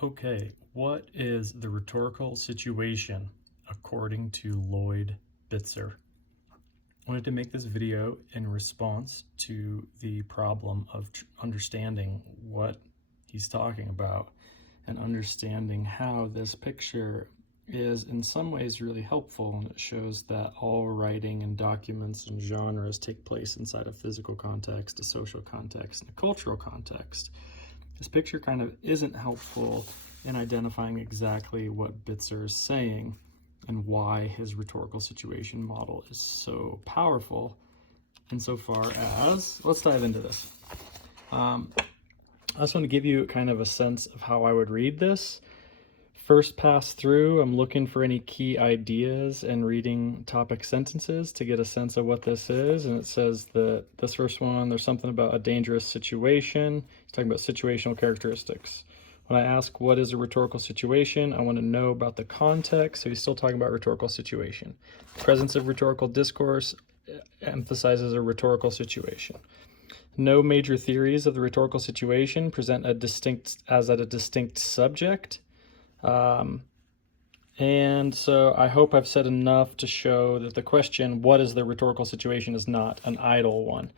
Okay, what is the rhetorical situation according to Lloyd Bitzer? I wanted to make this video in response to the problem of understanding what he's talking about and understanding how this picture is in some ways really helpful, and it shows that all writing and documents and genres take place inside a physical context, a social context, and a cultural context. This picture kind of isn't helpful in identifying exactly what Bitzer is saying and why his rhetorical situation model is so powerful insofar as, let's dive into this. I just want to give you kind of a sense of how I would read this. First pass through, I'm looking for any key ideas and reading topic sentences to get a sense of what this is. And it says that this first one, there's something about a dangerous situation. He's talking about situational characteristics. When I ask what is a rhetorical situation, I want to know about the context. So he's still talking about rhetorical situation. The presence of rhetorical discourse emphasizes a rhetorical situation. No major theories of the rhetorical situation present a distinct subject. And so I hope I've said enough to show that the question, what is the rhetorical situation, is not an idle one.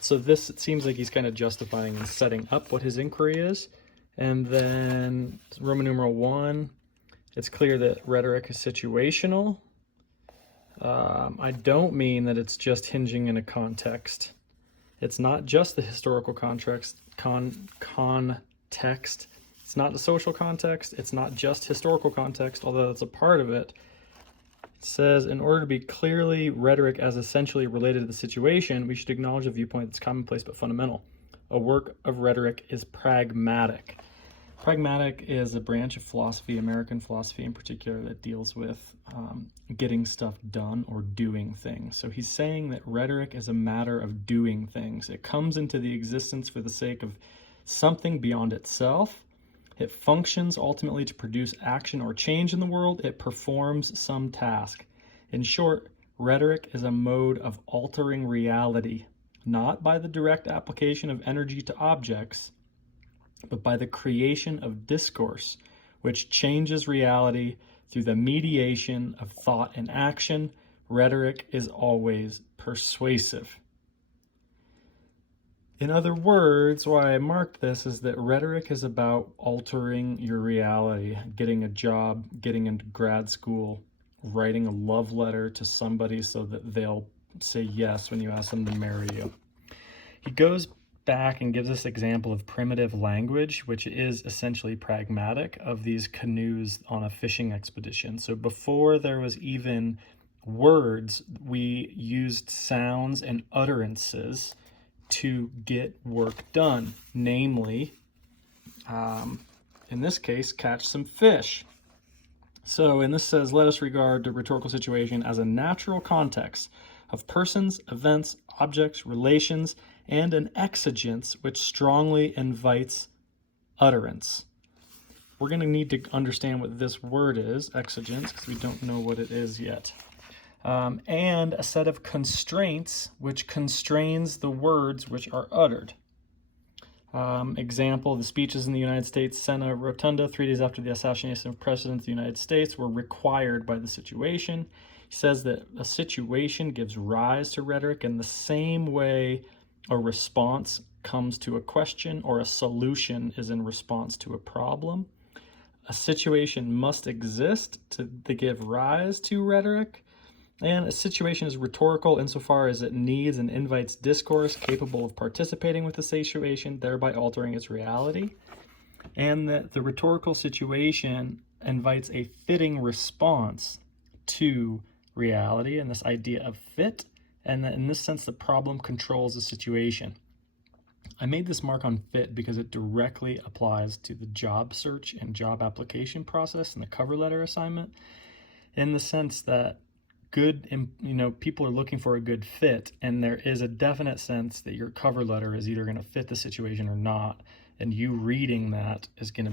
So this, it seems like he's kind of justifying and setting up what his inquiry is. And then Roman numeral 1, it's clear that rhetoric is situational. I don't mean that it's just hinging in a context. It's not just the historical context. It's not the social context. It's not just historical context, although that's a part of it. It says, in order to be clearly rhetoric as essentially related to the situation, we should acknowledge a viewpoint that's commonplace but fundamental. A work of rhetoric is pragmatic. Pragmatic is a branch of philosophy, American philosophy in particular, that deals with getting stuff done or doing things. So he's saying that rhetoric is a matter of doing things. It comes into the existence for the sake of something beyond itself. It functions ultimately to produce action or change in the world. It performs some task. In short, rhetoric is a mode of altering reality, not by the direct application of energy to objects, but by the creation of discourse, which changes reality through the mediation of thought and action. Rhetoric is always persuasive. In other words, why I marked this is that rhetoric is about altering your reality, getting a job, getting into grad school, writing a love letter to somebody so that they'll say yes when you ask them to marry you. He goes back and gives this example of primitive language, which is essentially pragmatic, of these canoes on a fishing expedition. So before there was even words, we used sounds and utterances to get work done, namely, in this case, catch some fish. So, and this says, let us regard the rhetorical situation as a natural context of persons, events, objects, relations, and an exigence which strongly invites utterance. We're going to need to understand what this word is, exigence, because we don't know what it is yet. And a set of constraints which constrains the words which are uttered. Example, the speeches in the United States Senate Rotunda 3 days after the assassination of President of the United States were required by the situation. He says that a situation gives rise to rhetoric in the same way a response comes to a question or a solution is in response to a problem. A situation must exist to give rise to rhetoric. And a situation is rhetorical insofar as it needs and invites discourse capable of participating with the situation, thereby altering its reality. And that the rhetorical situation invites a fitting response to reality, and this idea of fit, and that in this sense the problem controls the situation. I made this mark on fit because it directly applies to the job search and job application process and the cover letter assignment, in the sense that people are looking for a good fit, and there is a definite sense that your cover letter is either going to fit the situation or not, and you reading that is going to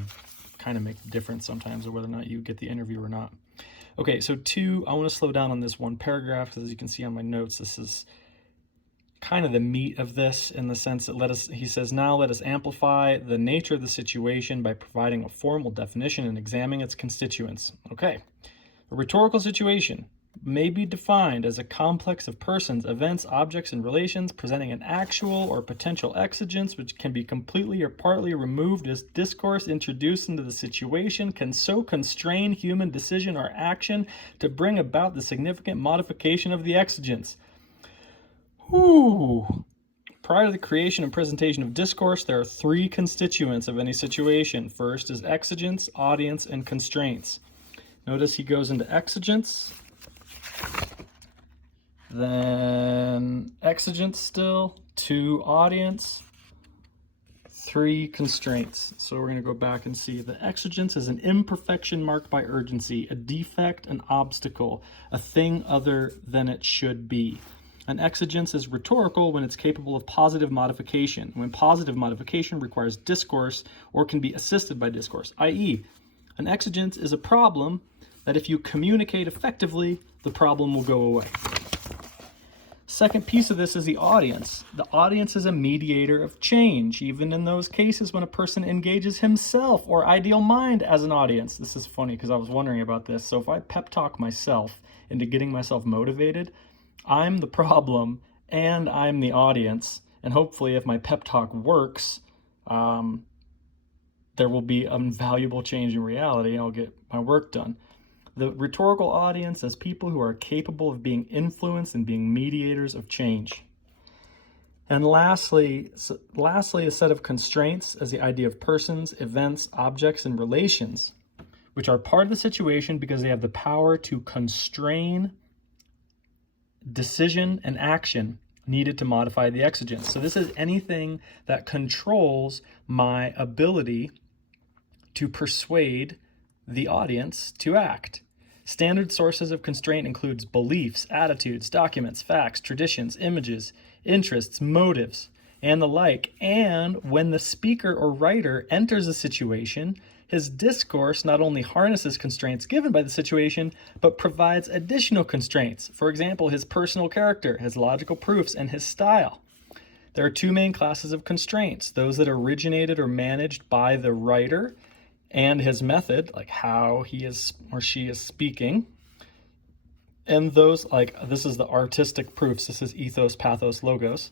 kind of make the difference sometimes of whether or not you get the interview or not. Okay, so 2, I want to slow down on this one paragraph because as you can see on my notes, this is kind of the meat of this, in the sense that he says, now let us amplify the nature of the situation by providing a formal definition and examining its constituents. Okay. A rhetorical situation may be defined as a complex of persons, events, objects, and relations presenting an actual or potential exigence which can be completely or partly removed as discourse introduced into the situation can so constrain human decision or action to bring about the significant modification of the exigence. Whew. Prior to the creation and presentation of discourse, there are three constituents of any situation. First is exigence, audience, and constraints. Notice he goes into exigence, then exigence still, 2 audience, 3 constraints. So we're going to go back and see the exigence is an imperfection marked by urgency, a defect, an obstacle, a thing other than it should be. An exigence is rhetorical when it's capable of positive modification, when positive modification requires discourse or can be assisted by discourse, i.e., an exigence is a problem that if you communicate effectively, the problem will go away. Second piece of this is the audience. The audience is a mediator of change, even in those cases when a person engages himself or ideal mind as an audience. This is funny because I was wondering about this. So if I pep talk myself into getting myself motivated, I'm the problem and I'm the audience. And hopefully if my pep talk works, there will be a valuable change in reality and I'll get my work done. The rhetorical audience as people who are capable of being influenced and being mediators of change. And lastly, a set of constraints as the idea of persons, events, objects, and relations, which are part of the situation because they have the power to constrain decision and action needed to modify the exigence. So this is anything that controls my ability to persuade the audience to act. Standard sources of constraint includes beliefs, attitudes, documents, facts, traditions, images, interests, motives, and the like. And when the speaker or writer enters a situation, his discourse not only harnesses constraints given by the situation, but provides additional constraints. For example, his personal character, his logical proofs, and his style. There are 2 main classes of constraints: those that originated or managed by the writer and his method, like how he is or she is speaking, and those like, this is the artistic proofs, this is ethos, pathos, logos,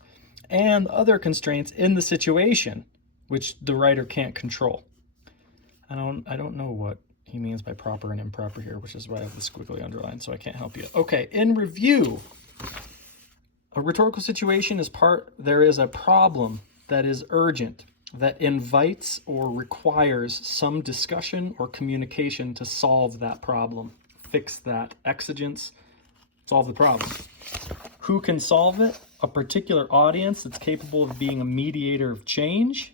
and other constraints in the situation, which the writer can't control. I don't know what he means by proper and improper here, which is why I have the squiggly underline, so I can't help you. Okay, in review, a rhetorical situation is there is a problem that is urgent, that invites or requires some discussion or communication to solve that problem, fix that exigence, solve the problem. Who can solve it? A particular audience that's capable of being a mediator of change,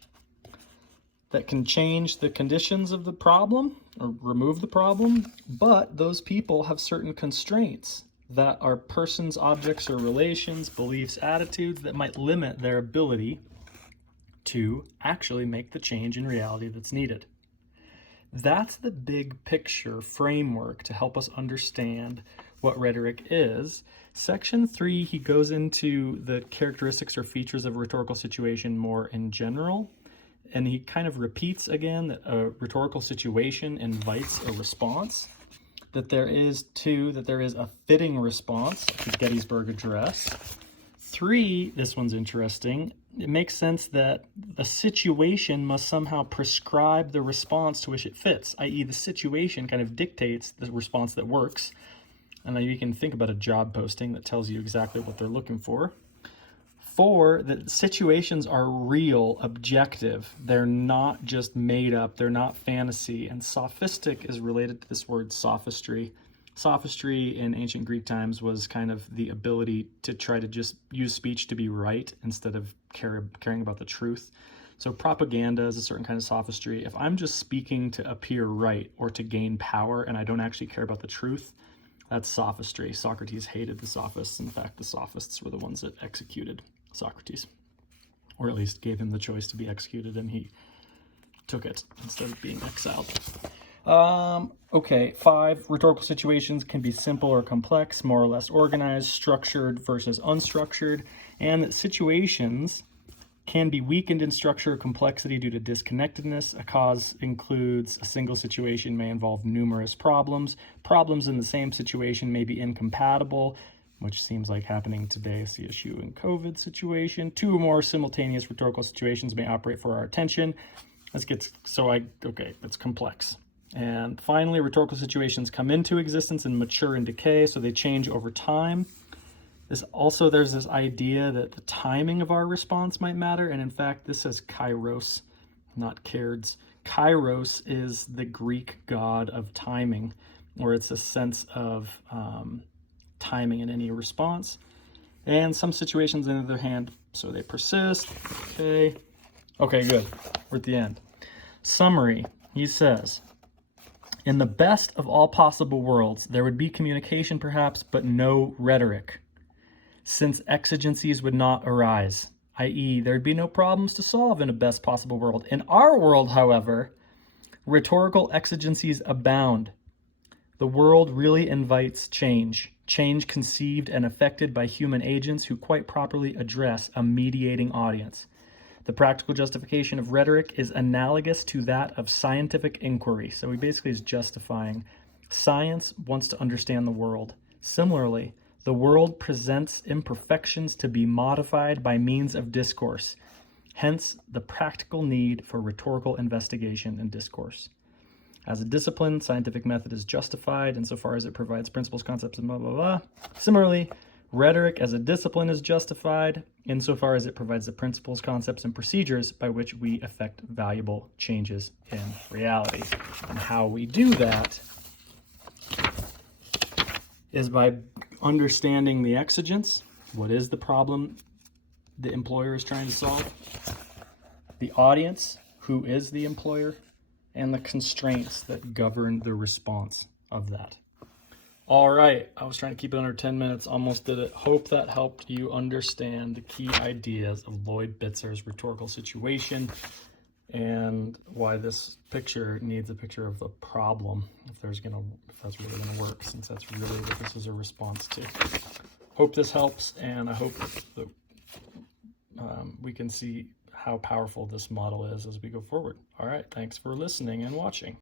that can change the conditions of the problem or remove the problem, but those people have certain constraints that are persons, objects, or relations, beliefs, attitudes that might limit their ability to actually make the change in reality that's needed. That's the big picture framework to help us understand what rhetoric is. Section 3, he goes into the characteristics or features of a rhetorical situation more in general, and he kind of repeats again that a rhetorical situation invites a response, that there is a fitting response to Gettysburg Address. 3, this one's interesting, it makes sense that the situation must somehow prescribe the response to which it fits, i.e. the situation kind of dictates the response that works. And then you can think about a job posting that tells you exactly what they're looking for. 4, that situations are real, objective. They're not just made up, they're not fantasy. And sophistic is related to this word sophistry. Sophistry in ancient Greek times was kind of the ability to try to just use speech to be right instead of caring about the truth. So propaganda is a certain kind of sophistry. If I'm just speaking to appear right or to gain power and I don't actually care about the truth, that's sophistry. Socrates hated the sophists. In fact, the sophists were the ones that executed Socrates, or at least gave him the choice to be executed, and he took it instead of being exiled. Okay, 5, rhetorical situations can be simple or complex, more or less organized, structured versus unstructured, and that situations can be weakened in structure or complexity due to disconnectedness. A cause includes a single situation may involve numerous problems. Problems in the same situation may be incompatible, which seems like happening today. CSU and COVID situation. 2 or more simultaneous rhetorical situations may operate for our attention. It's complex. And finally, rhetorical situations come into existence and mature and decay, so they change over time. There's this idea that the timing of our response might matter, and in fact, this says kairos, not cairds. Kairos is the Greek god of timing, or it's a sense of timing in any response. And some situations, on the other hand, so they persist. Okay, good. We're at the end. Summary, he says, in the best of all possible worlds, there would be communication perhaps, but no rhetoric, since exigencies would not arise, i.e. there'd be no problems to solve in a best possible world. In our world, however, rhetorical exigencies abound. The world really invites change conceived and affected by human agents who quite properly address a mediating audience. The practical justification of rhetoric is analogous to that of scientific inquiry. So he basically is justifying science wants to understand the world. Similarly, the world presents imperfections to be modified by means of discourse. Hence, the practical need for rhetorical investigation and discourse. As a discipline, scientific method is justified insofar as it provides principles, concepts, and blah, blah, blah. Similarly, rhetoric as a discipline is justified insofar as it provides the principles, concepts, and procedures by which we effect valuable changes in reality. And how we do that is by understanding the exigence. What is the problem the employer is trying to solve? The audience, who is the employer, and the constraints that govern the response of that. All right, I was trying to keep it under 10 minutes, almost did it. Hope that helped you understand the key ideas of Lloyd Bitzer's rhetorical situation and why this picture needs a picture of the problem if that's really gonna work, since that's really what this is a response to. Hope this helps, and I hope that we can see how powerful this model is as we go forward. All right, thanks for listening and watching.